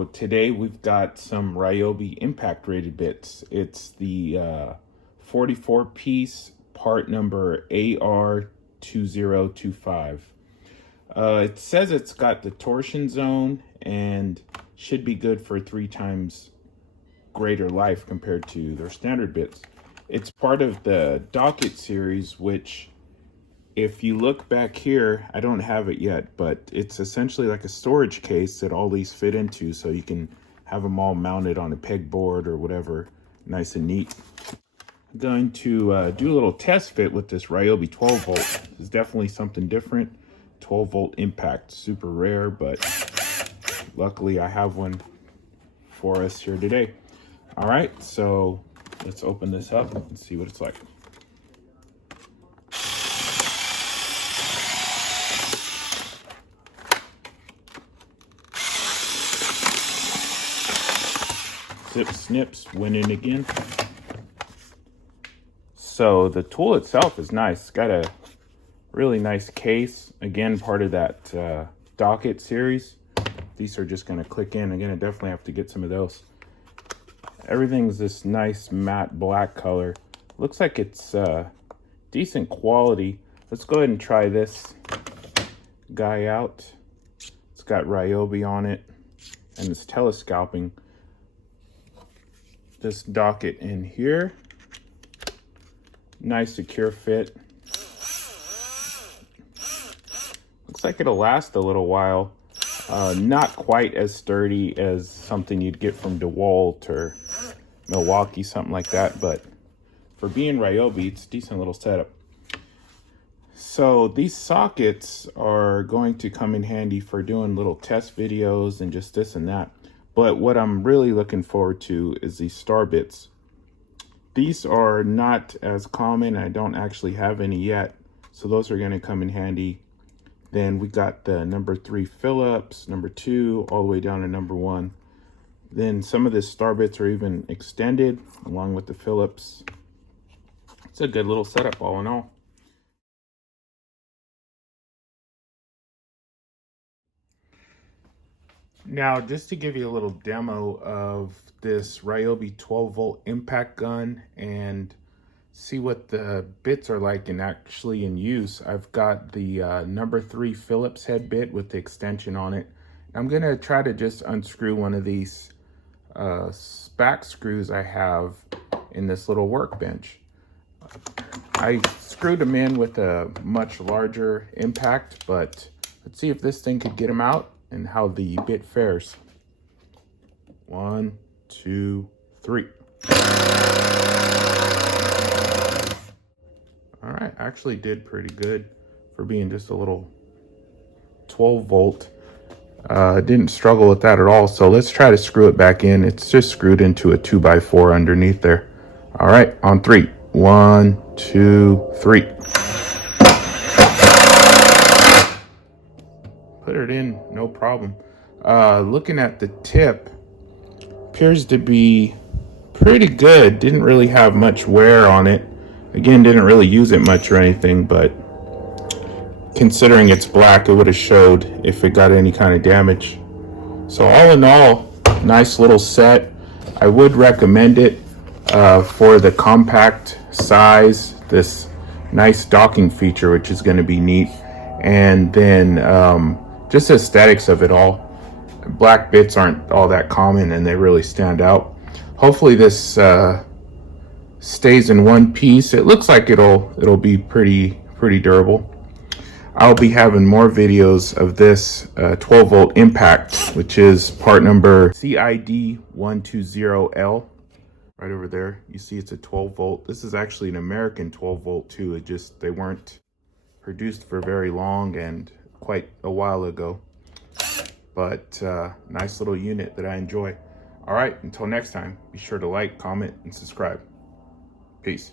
So today we've got some Ryobi impact rated bits. It's the 44 piece part number AR2025. It says it's got the torsion zone and should be good for 3 times greater life compared to their standard bits. It's part of the docket series, which if you look back here, I don't have it yet, but it's essentially like a storage case that all these fit into, so you can have them all mounted on a pegboard or whatever, nice and neat. I'm going to do a little test fit with this Ryobi 12 volt. It's definitely something different. 12 volt impact, super rare, but luckily I have one for us here today. All right, so let's open this up and see what it's like. Zip snips, winning again. So the tool itself is nice. It's got a really nice case. Again, part of that docket series. These are just going to click in. Again, I definitely have to get some of those. Everything's this nice matte black color. Looks like it's decent quality. Let's go ahead and try this guy out. It's got Ryobi on it and it's telescoping. This docket in here, nice secure fit. Looks like it'll last a little while. Not quite as sturdy as something you'd get from DeWalt or Milwaukee, something like that, but for being Ryobi, it's a decent little setup. So these sockets are going to come in handy for doing little test videos and just this and that. But what I'm really looking forward to is these star bits. These are not as common. I don't actually have any yet, so those are going to come in handy. Then we got the number 3 Phillips, number 2, all the way down to number 1. Then some of the star bits are even extended along with the Phillips. It's a good little setup all in all. Now, just to give you a little demo of this Ryobi 12 volt impact gun and see what the bits are like and actually in use, I've got the number 3 Phillips head bit with the extension on it. I'm gonna try to just unscrew one of these back screws I have in this little workbench. I screwed them in with a much larger impact, but let's see if this thing could get them out and how the bit fares. 1, 2, 3. All right, actually did pretty good for being just a little 12 volt. Didn't struggle with that at all. So let's try to screw it back in. It's just screwed into a 2x4 underneath there. All right, on 3. 1, 2, 3. Put it in, no problem. Looking at the tip, appears to be pretty good. Didn't really have much wear on it. Again, didn't really use it much or anything, but considering it's black, it would have showed if it got any kind of damage. So all in all, nice little set. I would recommend it for the compact size, this nice docking feature, which is going to be neat, and then just the aesthetics of it all. Black bits aren't all that common and they really stand out. Hopefully this stays in one piece. It looks like it'll be pretty durable. I'll be having more videos of this 12 volt impact, which is part number CID120L. Right over there, you see it's a 12 volt. This is actually an American 12 volt too. They weren't produced for very long and quite a while ago, but nice little unit that I enjoy. All right, until next time, be sure to like, comment, and subscribe. Peace.